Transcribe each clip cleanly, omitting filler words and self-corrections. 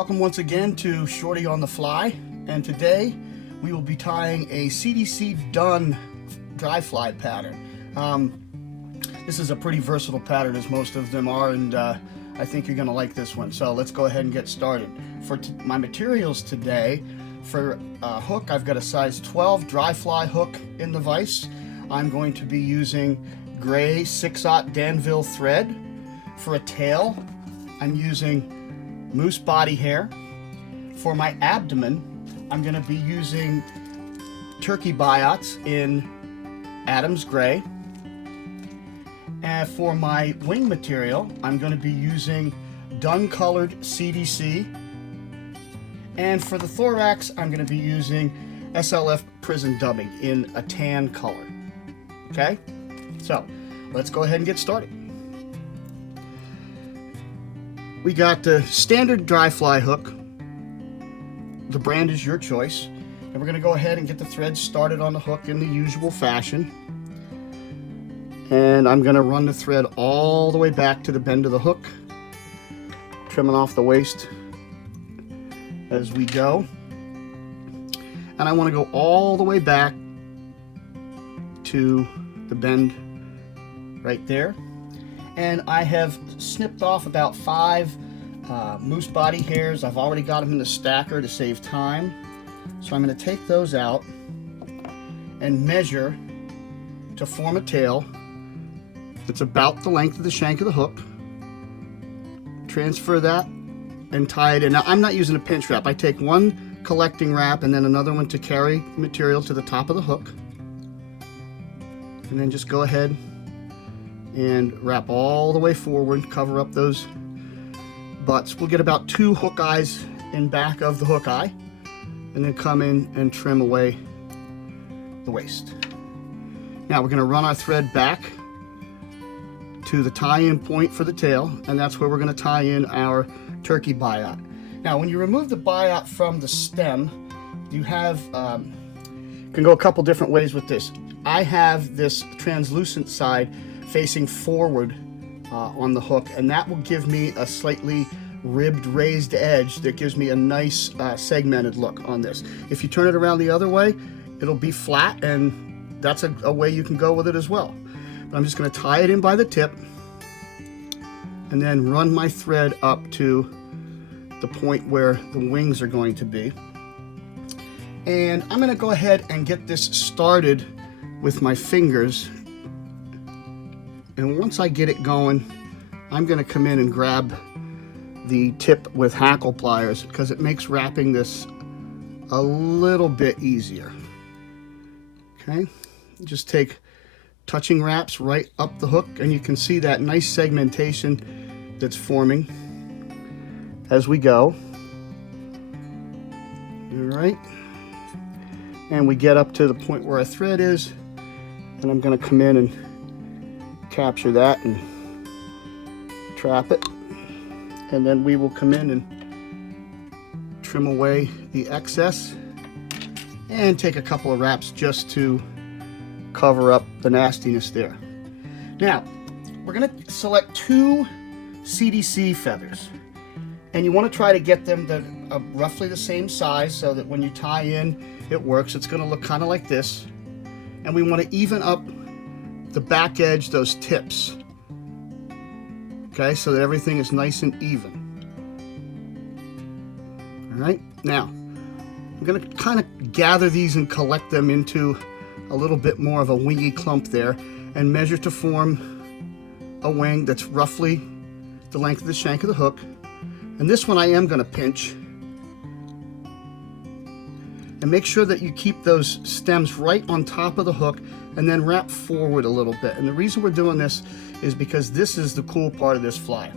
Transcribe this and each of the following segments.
Welcome once again to Shorty on the Fly, and today we will be tying a CDC Dun Dry Fly pattern. This is a pretty versatile pattern, as most of them are, and I think you're going to like this one. So let's go ahead and get started. For my materials today, for a hook, I've got a size 12 dry fly hook in the vise. I'm going to be using gray 6/0 Danville thread. For a tail, I'm using moose body hair. For my abdomen, I'm going to be using turkey biots in Adams gray. And for my wing material, I'm going to be using dun colored CDC. And for the thorax, I'm going to be using SLF prison dubbing in a tan color. Okay, so let's go ahead and get started. We got the standard dry fly hook. The brand is your choice. And we're going to go ahead and get the thread started on the hook in the usual fashion. And I'm going to run the thread all the way back to the bend of the hook, trimming off the waist as we go. And I want to go all the way back to the bend right there. And I have snipped off about 5 moose body hairs. I've already got them in the stacker to save time. So I'm going to take those out and measure to form a tail that's about the length of the shank of the hook. Transfer that and tie it in. Now, I'm not using a pinch wrap. I take one collecting wrap and then another one to carry the material to the top of the hook. And then just go ahead and wrap all the way forward, cover up those butts. We'll get about 2 hook eyes in back of the hook eye, and then come in and trim away the waist. Now we're going to run our thread back to the tie-in point for the tail, and that's where we're going to tie in our turkey biot. Now when you remove the biot from the stem, you have can go a couple different ways with this. I have this translucent side facing forward on the hook, and that will give me a slightly ribbed raised edge that gives me a nice segmented look on this. If you turn it around the other way, it'll be flat, and that's a way you can go with it as well. But I'm just going to tie it in by the tip and then run my thread up to the point where the wings are going to be. And I'm going to go ahead and get this started with my fingers. And once I get it going, I'm going to come in and grab the tip with hackle pliers because it makes wrapping this a little bit easier. Okay, just take touching wraps right up the hook, and you can see that nice segmentation that's forming as we go. All right, and we get up to the point where our thread is, and I'm going to come in and capture that and trap it, and then we will come in and trim away the excess and take a couple of wraps just to cover up the nastiness there. Now we're going to select 2 CDC feathers, and you want to try to get them roughly the same size so that when you tie in it works. It's going to look kind of like this, and we want to even up the back edge, those tips, okay, so that everything is nice and even. All right, now I'm going to kind of gather these and collect them into a little bit more of a wingy clump there, and measure to form a wing that's roughly the length of the shank of the hook. And this one I am going to pinch, and make sure that you keep those stems right on top of the hook, and then wrap forward a little bit. And the reason we're doing this is because this is the cool part of this fly.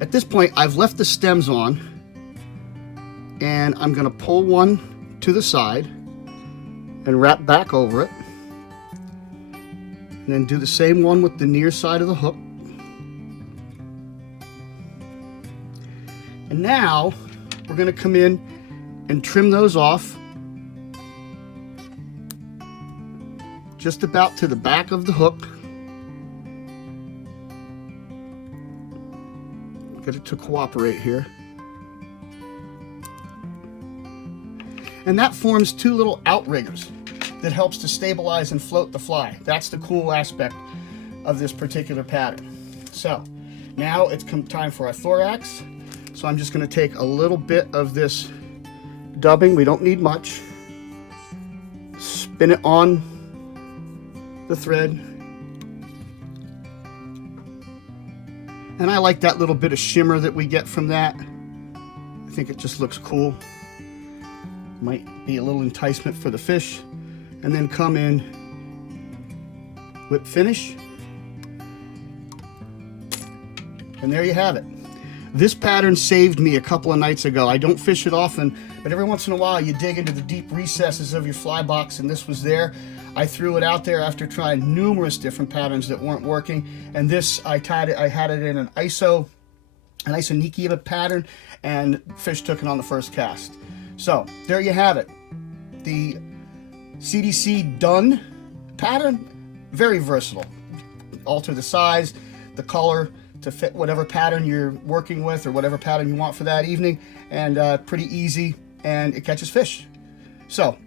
At this point, I've left the stems on, and I'm going to pull one to the side and wrap back over it, and then do the same one with the near side of the hook. And now we're going to come in and trim those off just about to the back of the hook. Get it to cooperate here. And that forms two little outriggers that helps to stabilize and float the fly. That's the cool aspect of this particular pattern. So now it's time for our thorax. So I'm just going to take a little bit of this dubbing. We don't need much. Spin it on the thread. And I like that little bit of shimmer that we get from that. I think it just looks cool. Might be a little enticement for the fish. And then come in, whip finish. And there you have it. This pattern saved me a couple of nights ago. I don't fish it often, but every once in a while you dig into the deep recesses of your fly box, and this was there. I threw it out there after trying numerous different patterns that weren't working, and this I had it in an Nikiba pattern, and fish took it on the first cast. So there you have it. The CDC Dun pattern, very versatile. Alter the size, the color, to fit whatever pattern you're working with or whatever pattern you want for that evening, and pretty easy, and it catches fish. So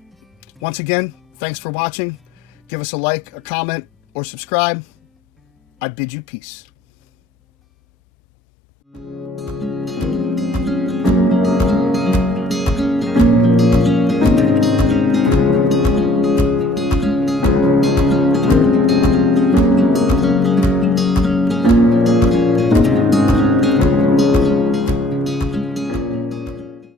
once again, thanks for watching. Give us a like, a comment, or subscribe. I bid you peace.